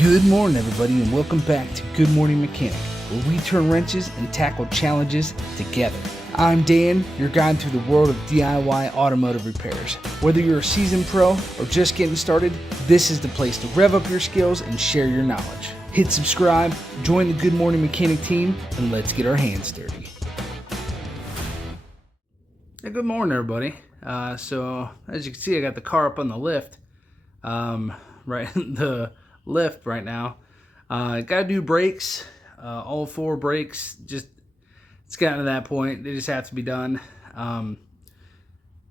Good morning, everybody, and welcome back to Good Morning Mechanic, where we turn wrenches and tackle challenges together. I'm Dan, your guide through the world of DIY automotive repairs. Whether you're a seasoned pro or just getting started, this is the place to rev up your skills and share your knowledge. Hit subscribe, join the Good Morning Mechanic team, and let's get our hands dirty. Hey, good morning, everybody. So as you can see, I got the car up on the lift, right in the lift right now. Gotta do brakes, all 4 brakes. Just it's gotten to that point, they just have to be done.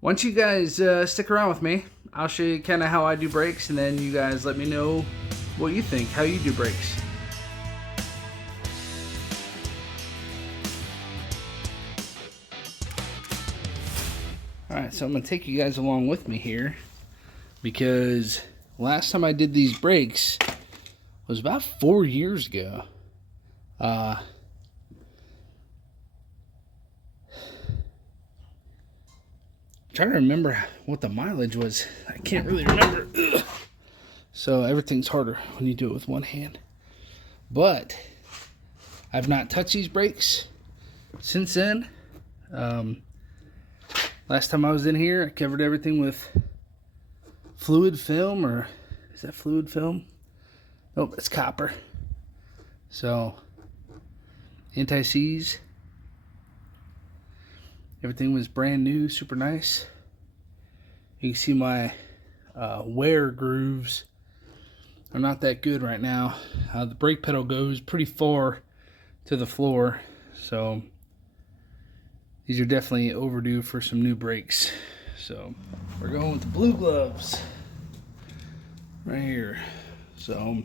Once you guys stick around with me, I'll show you kind of how I do brakes, and then you guys let me know what you think, how you do brakes. Alright, so I'm gonna take you guys along with me here, because last time I did these brakes was about 4 years ago. Trying to remember what the mileage was. I can't really remember. Ugh. So everything's harder when you do it with one hand. But I've not touched these brakes since then. Last time I was in here, I covered everything with fluid film, or is that fluid film? Nope, it's copper. So anti-seize. Everything was brand new, super nice. You can see my wear grooves are not that good right now. The brake pedal goes pretty far to the floor, so these are definitely overdue for some new brakes. So we're going with the blue gloves right here. So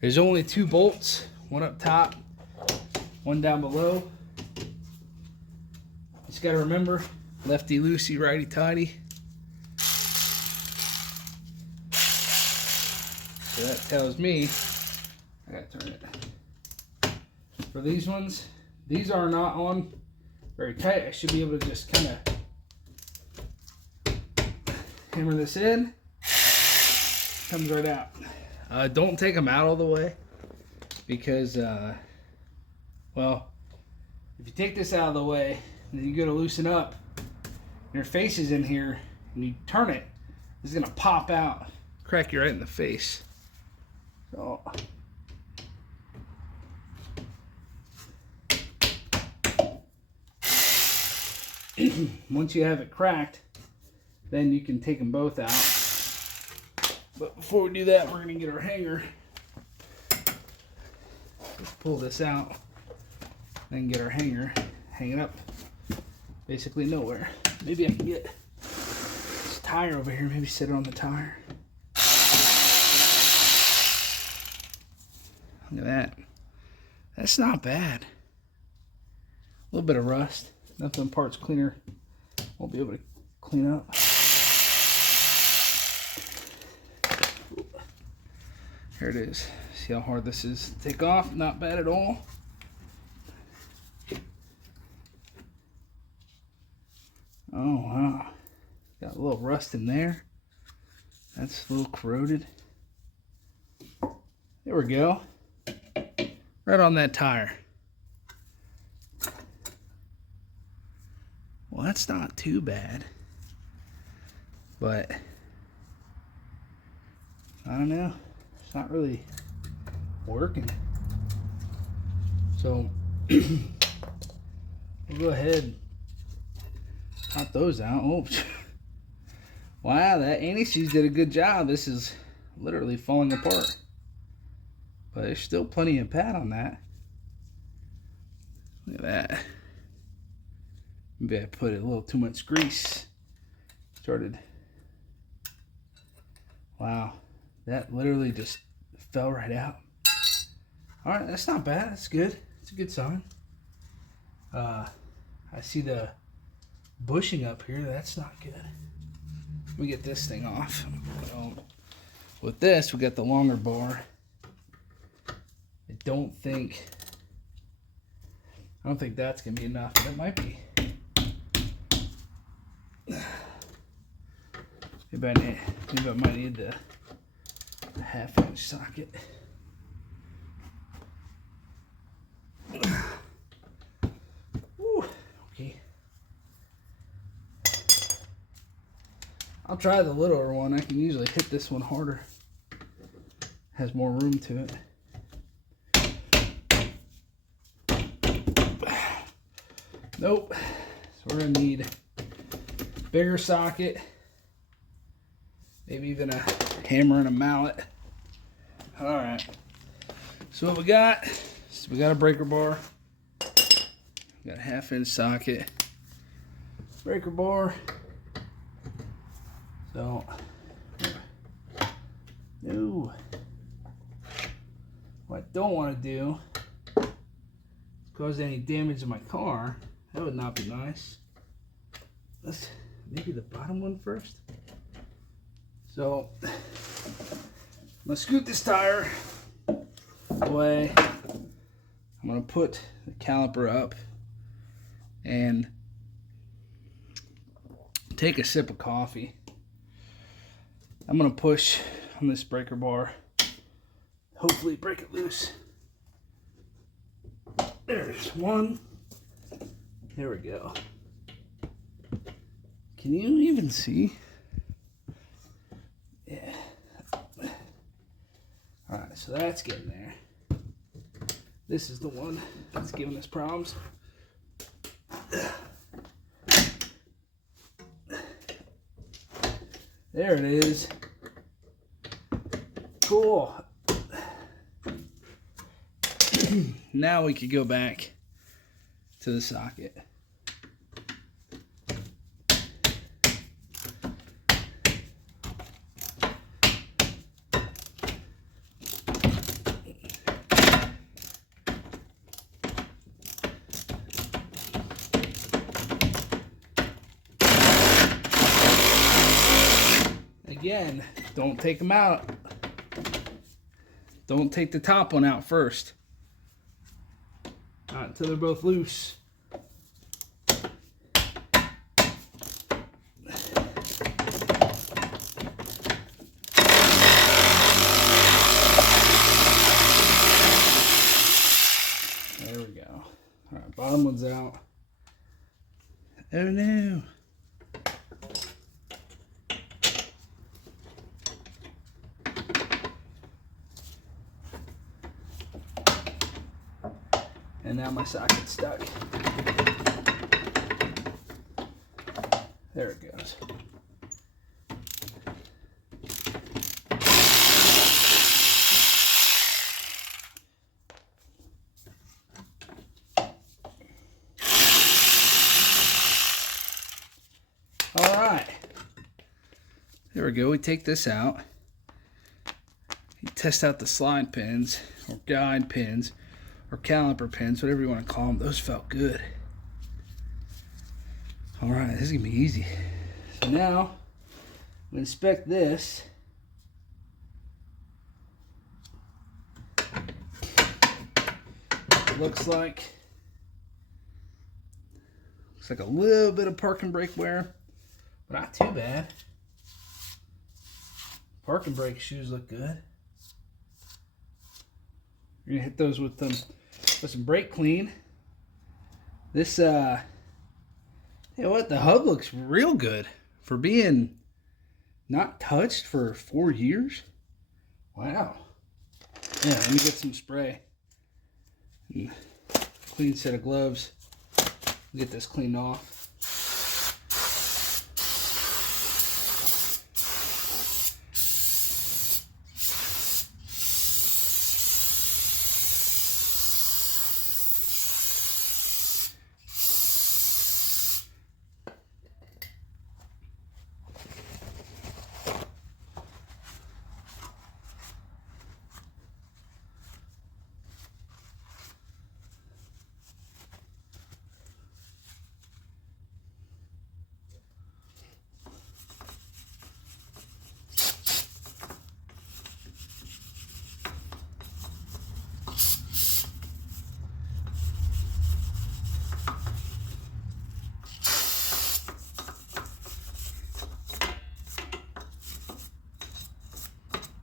there's only 2 bolts, one up top, one down below. Just got to remember, lefty loosey, righty tighty. So that tells me I got to turn it. For these ones, these are not on very tight. I should be able to just kind of hammer this in. Comes right out. Don't take them out all the way, because well, if you take this out of the way and then you go to loosen up, your face is in here and you turn it, it's gonna pop out, crack you right in the face. So once you have it cracked, then you can take them both out. But before we do that, we're going to get our hanger. Let's pull this out, then get our hanger, hang it up basically nowhere. Maybe I can get this tire over here, maybe sit it on the tire. Look at that. That's not bad. A little bit of rust. Nothing parts cleaner won't be able to clean up. Here it is. See how hard this is to take off? Not bad at all. Oh, wow. Got a little rust in there. That's a little corroded. There we go. Right on that tire. Well, that's not too bad. But I don't know. It's not really working. So we'll go ahead, pop those out. Oh, wow, that anti-seize did a good job. This is literally falling apart, but there's still plenty of pad on that. Look at that. Maybe I put a little too much grease. Started. Wow. That literally just fell right out. Alright, that's not bad. That's good. It's a good sign. I see the bushing up here. That's not good. Let me get this thing off. Well, with this, we got the longer bar. I don't think that's going to be enough, but it might be. Maybe I might need to a 1/2 inch socket. Woo, okay. I'll try the littler one. I can usually hit this one harder. Has more room to it. Nope. So we're gonna need a bigger socket, maybe even a hammer and a mallet. All right. So what we got is we got a breaker bar. We got a 1/2 inch socket, breaker bar. So no. What I don't want to do is cause any damage to my car. That would not be nice. Let's maybe the bottom one first. So I'm gonna scoot this tire away. I'm gonna put the caliper up and take a sip of coffee. I'm gonna push on this breaker bar. Hopefully break it loose. There's one. There we go. Can you even see? Yeah. Alright, so that's getting there. This is the one that's giving us problems. There it is. Cool. Now we could go back to the socket. Again, don't take them out. Don't take the top one out first. Not until they're both loose. There we go. All right, bottom one's out. Oh no. And now my socket's stuck. There it goes. All right. There we go. We take this out. You test out the slide pins or guide pins or caliper pins, whatever you want to call them. Those felt good. All right, this is gonna be easy. So now we inspect this. Looks like a little bit of parking brake wear, but not too bad. Parking brake shoes look good. You're gonna hit those with some brake clean. This you know what, the hub looks real good for being not touched for 4 years. Wow. Yeah, let me get some spray. Clean set of gloves. Get this cleaned off.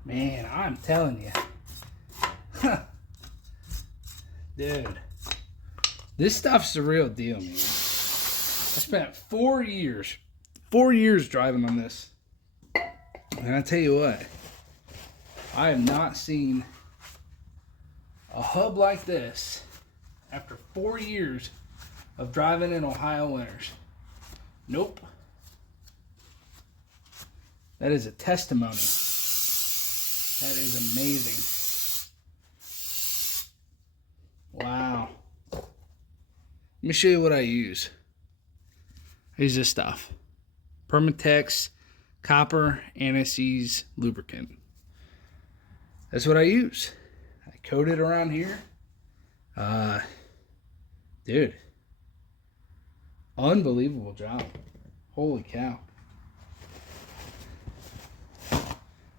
Man, I'm telling you. Dude. This stuff's the real deal, man. I spent 4 years driving on this. And I tell you what, I have not seen a hub like this after 4 years of driving in Ohio winters. Nope. That is a testimony. That is amazing. Wow. Let me show you what I use. I use this stuff. Permatex copper anti-seize lubricant. That's what I use. I coat it around here. Dude. Unbelievable job. Holy cow.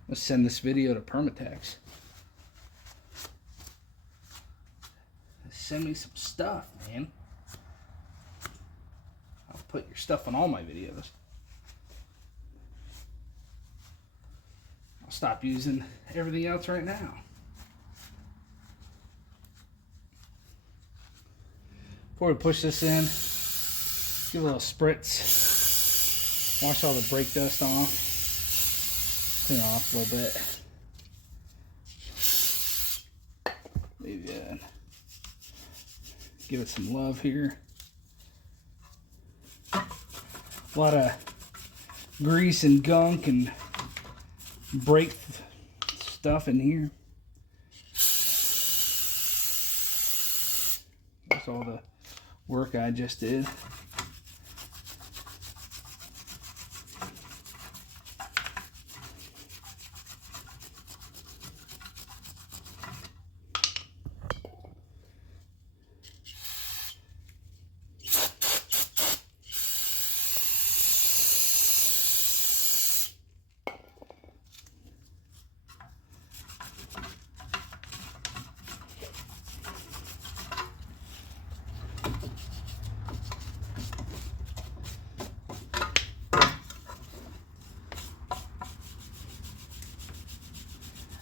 Let's send this video to Permatex. Send me some stuff, man. I'll put your stuff on all my videos. I'll stop using everything else right now. Before we push this in, give a little spritz. Wash all the brake dust off. Clean it off a little bit. Maybe give it some love here. A lot of grease and gunk and brake stuff in here. That's all the work I just did.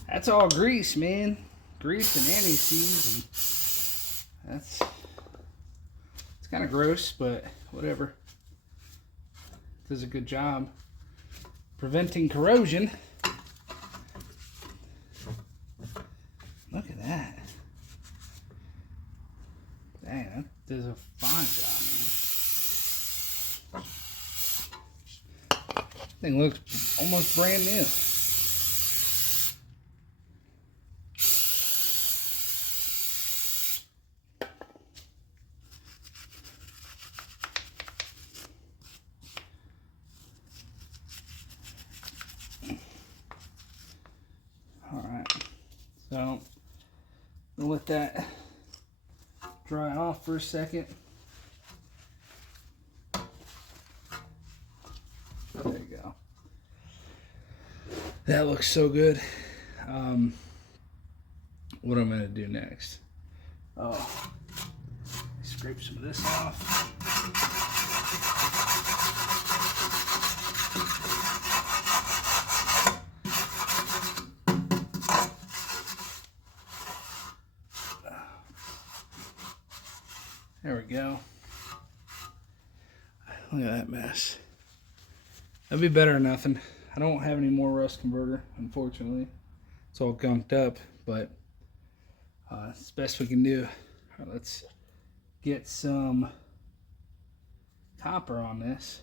That's all grease, man. Grease and anti-seize, and it's kind of gross, but whatever. Does a good job preventing corrosion. Look at that. Dang, that does a fine job, man. Thing looks almost brand new. So, I'm gonna let that dry off for a second. There you go. That looks so good. What I'm gonna do next? Oh, scrape some of this off. There we go. Look at that mess. That'd be better than nothing. I don't have any more rust converter, unfortunately. It's all gunked up, but it's the best we can do. All right, let's get some copper on this.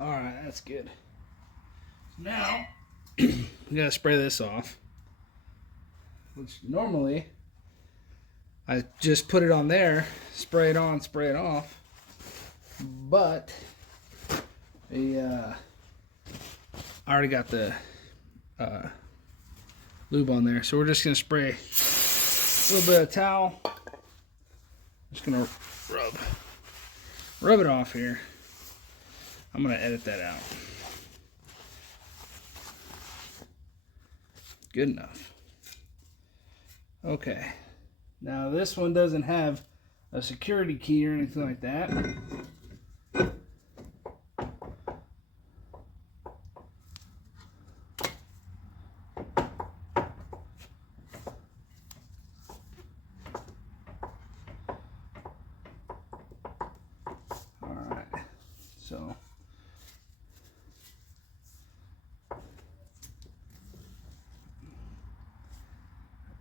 All right, that's good. Now, we gotta spray this off. Which normally, I just put it on there, spray it on, spray it off. But, I already got the lube on there. So we're just gonna spray a little bit of towel. Just gonna rub it off here. I'm gonna edit that out. Good enough. Okay. Now this one doesn't have a security key or anything like that. Alright, so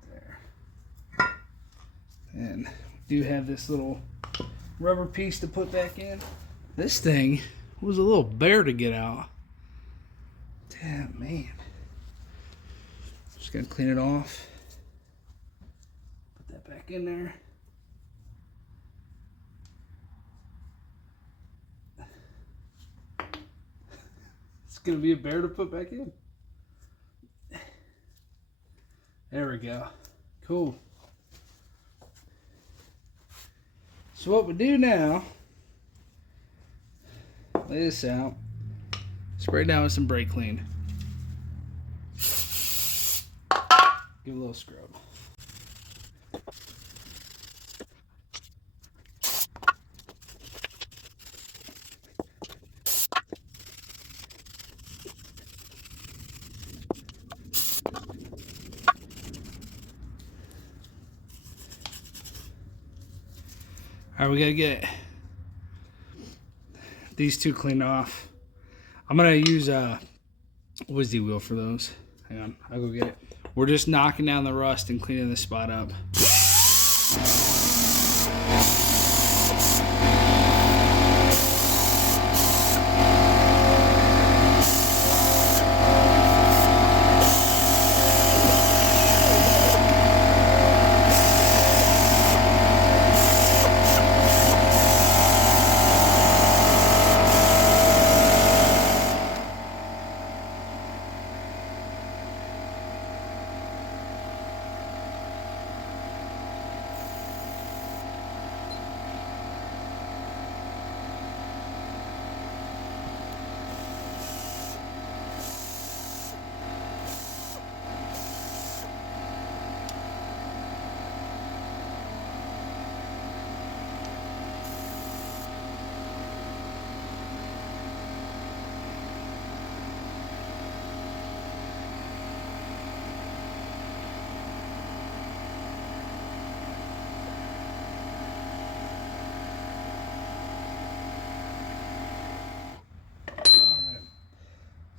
there. And we do have this little rubber piece to put back in. This thing was a little bear to get out. Damn, man. Just gonna clean it off. Put that back in there. It's gonna be a bear to put back in. There we go. Cool. So what we do now, lay this out, spray down with some brake clean. Give it a little scrub. All right, we gotta get these two cleaned off. I'm gonna use a WYSD wheel for those. Hang on, I'll go get it. We're just knocking down the rust and cleaning this spot up.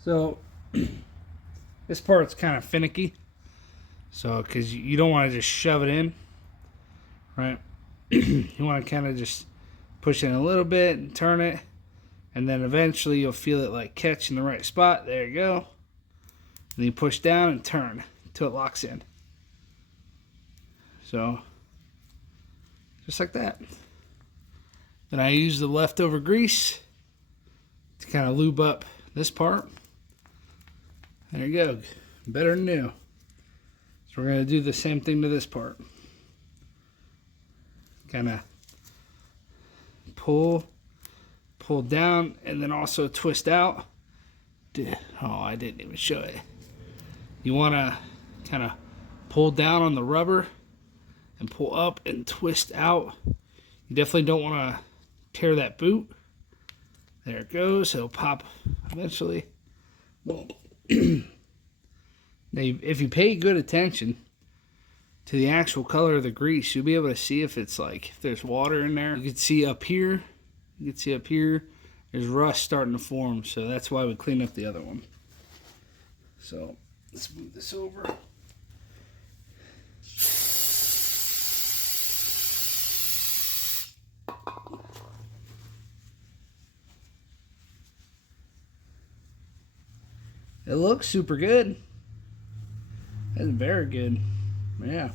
So this part's kind of finicky. So, because you don't want to just shove it in, right? You want to kind of just push it in a little bit and turn it. And then eventually you'll feel it like catch in the right spot. There you go. And then you push down and turn until it locks in. So, just like that. Then I use the leftover grease to kind of lube up this part. There you go. Better than new. So we're going to do the same thing to this part. Kind of pull down, and then also twist out. Oh, I didn't even show it. You want to kind of pull down on the rubber and pull up and twist out. You definitely don't want to tear that boot. There it goes. It'll pop eventually. Boom. Now, if you pay good attention to the actual color of the grease, you'll be able to see if it's like, if there's water in there. You can see up here, there's rust starting to form. So that's why we cleaned up the other one. So let's move this over. It looks super good. That's very good. Yeah.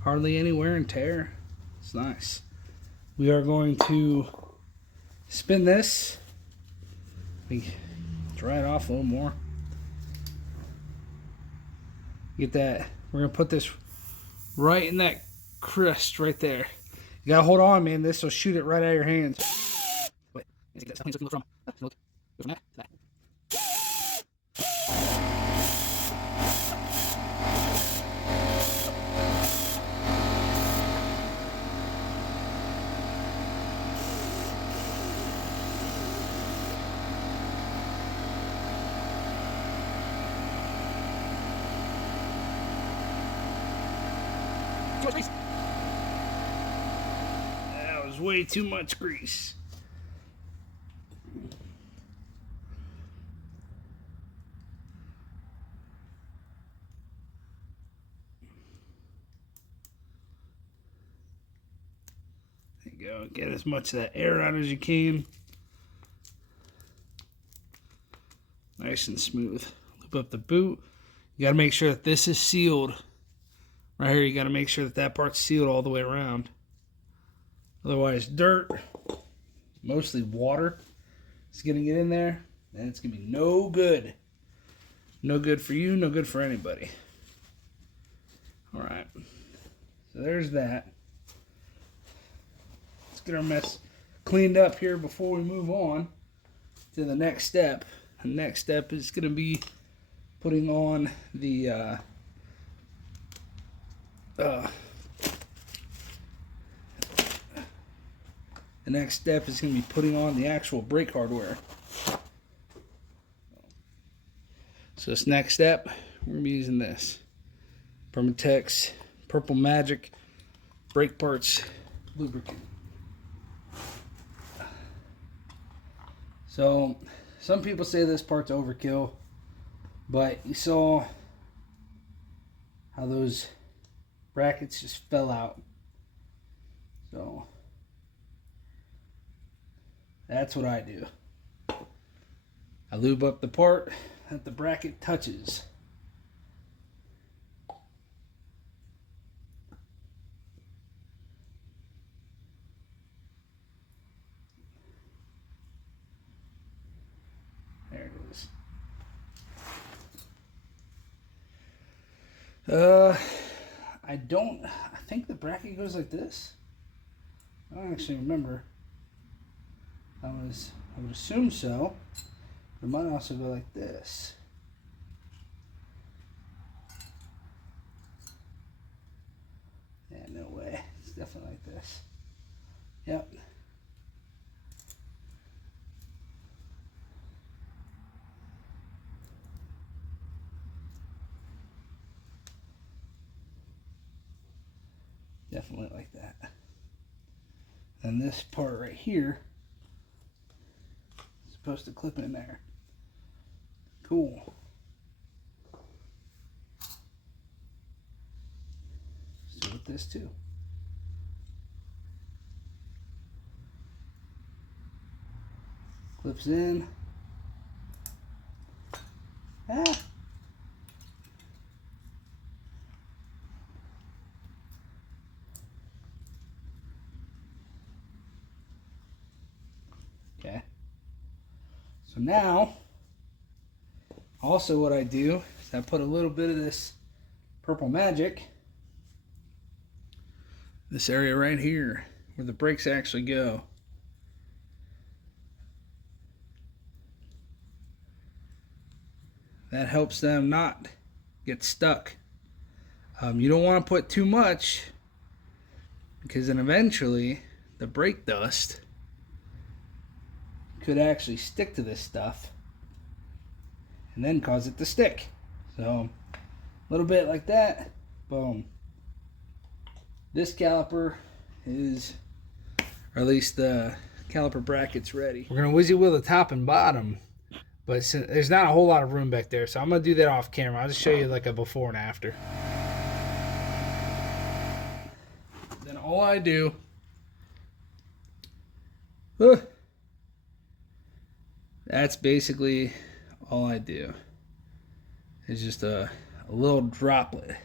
Hardly any wear and tear. It's nice. We are going to spin this. Dry it off a little more. Get that. We're going to put this right in that crust right there. You got to hold on, man. This will shoot it right out of your hands. Wait. Look from. Look from that. That was way too much grease. There you go. Get as much of that air out as you can. Nice and smooth. Loop up the boot. You got to make sure that this is sealed. Right here, you got to make sure that that part's sealed all the way around. Otherwise, dirt, mostly water, is going to get in there, and it's going to be no good. No good for you, no good for anybody. All right. So there's that. Let's get our mess cleaned up here before we move on to the next step. The next step is going to be putting on the next step is going to be putting on the actual brake hardware. So this next step, we're going to be using this Permatex Purple Magic brake parts lubricant. So some people say this part's overkill, but you saw how those brackets just fell out. So that's what I do. I lube up the part that the bracket touches. There it is. I think the bracket goes like this. I don't actually remember. I would assume so. It might also go like this. Yeah, no way. It's definitely like this. Yep. Definitely like that. And this part right here is supposed to clip in there. Cool. So with this too. Clips in. Ah. Okay. So now, also what I do is I put a little bit of this Purple Magic, this area right here where the brakes actually go. That helps them not get stuck. You don't want to put too much, because then eventually the brake dust could actually stick to this stuff and then cause it to stick. So a little bit like that, boom. This caliper is, or at least the caliper bracket's ready. We're gonna whizzy wheel the top and bottom, but since there's not a whole lot of room back there, so I'm gonna do that off camera. I'll just show you like a before and after. Then all I do, that's basically all I do. It's just a little droplet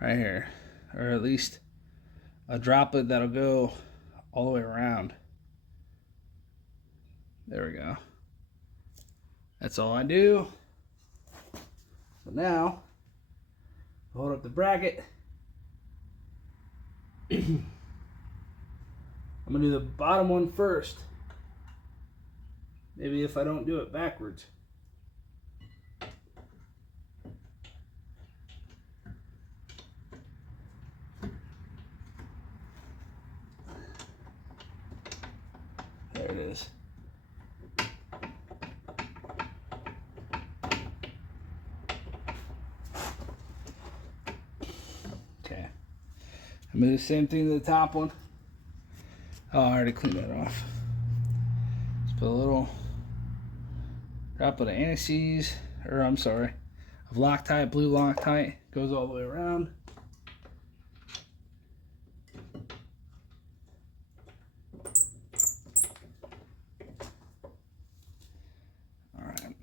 right here, or at least a droplet that'll go all the way around. There we go. That's all I do. So now, hold up the bracket. I'm gonna do the bottom one first. Maybe if I don't do it backwards. There it is. Okay. I'm gonna do the same thing to the top one. Oh, I already cleaned that off. Just put a little drop of the anti-seize, or I'm sorry, of Loctite, blue Loctite, goes all the way around. All right.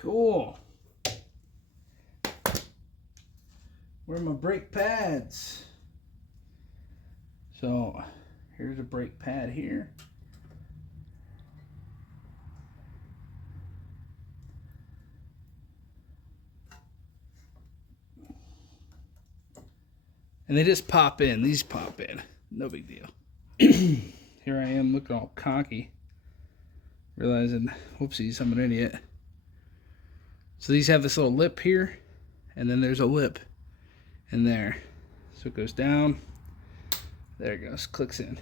Cool. Where are my brake pads? So here's a brake pad here. And they just pop in. These pop in. No big deal. Here I am looking all cocky. Realizing, whoopsies, I'm an idiot. So these have this little lip here. And then there's a lip in there. So it goes down. There it goes. Clicks in.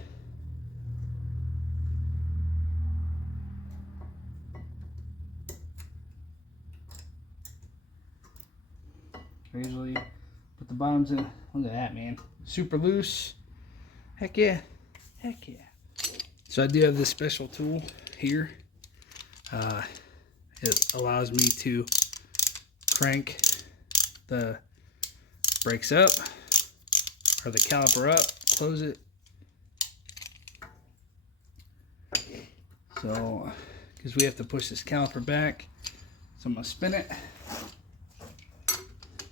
I usually put the bottoms in. Look at that, man. Super loose. Heck yeah. Heck yeah. So I do have this special tool here. It allows me to crank the brakes up, or the caliper up, close it. So, because we have to push this caliper back, so I'm going to spin it,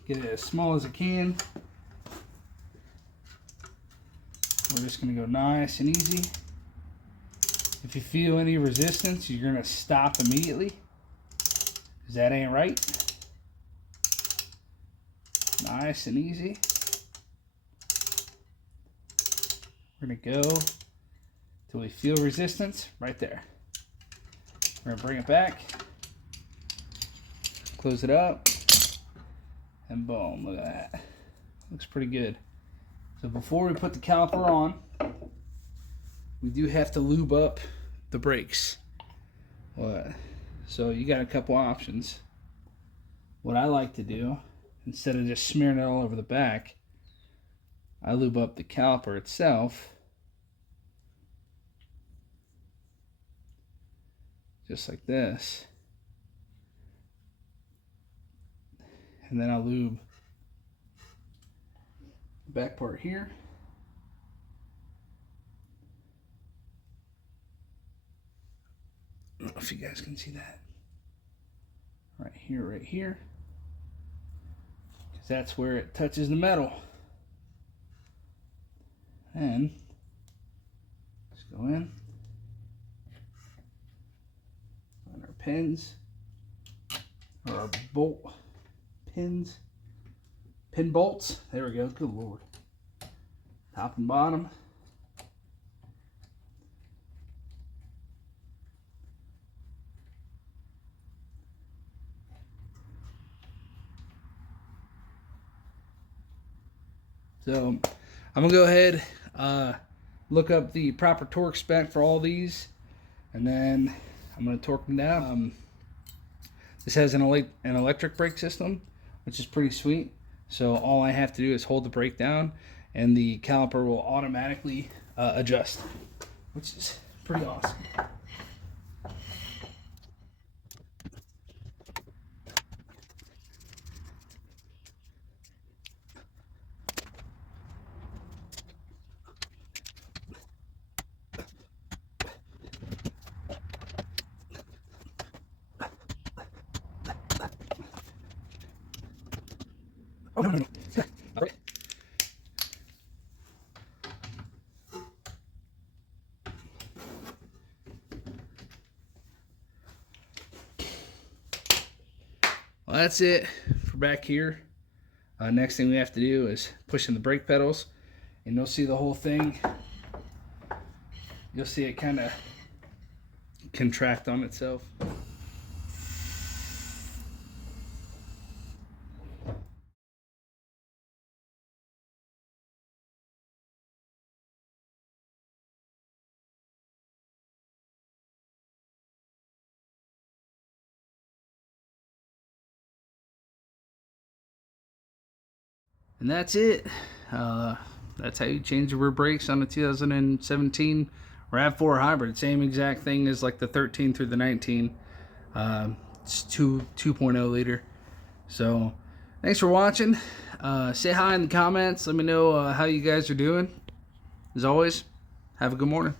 get it as small as I can. We're just going to go nice and easy. If you feel any resistance, you're going to stop immediately, because that ain't right. Nice and easy. We're going to go till we feel resistance right there. We're going to bring it back, close it up, and boom, look at that. Looks pretty good. So before we put the caliper on, we do have to lube up the brakes. So you got a couple options. What I like to do, instead of just smearing it all over the back, I lube up the caliper itself. Just like this. And then I'll lube the back part here. I don't know if you guys can see that. Right here, right here. Because that's where it touches the metal. And just go in. Find our pins. Or our bolt pins. Pin bolts. There we go. Good Lord. Top and bottom. So I'm gonna go ahead, look up the proper torque spec for all these, and then I'm gonna torque them down. This has an electric brake system, which is pretty sweet. So all I have to do is hold the brake down, and the caliper will automatically adjust, which is pretty awesome. Oh, no. All right. Well, that's it for back here. Next thing we have to do is push in the brake pedals, and you'll see the whole thing. You'll see it kind of contract on itself. And that's it. That's how you change the rear brakes on the 2017 RAV4 hybrid. Same exact thing as like the 13 through the 19. It's 2.0 liter. So thanks for watching. Say hi in the comments. Let me know how you guys are doing. As always, have a good morning.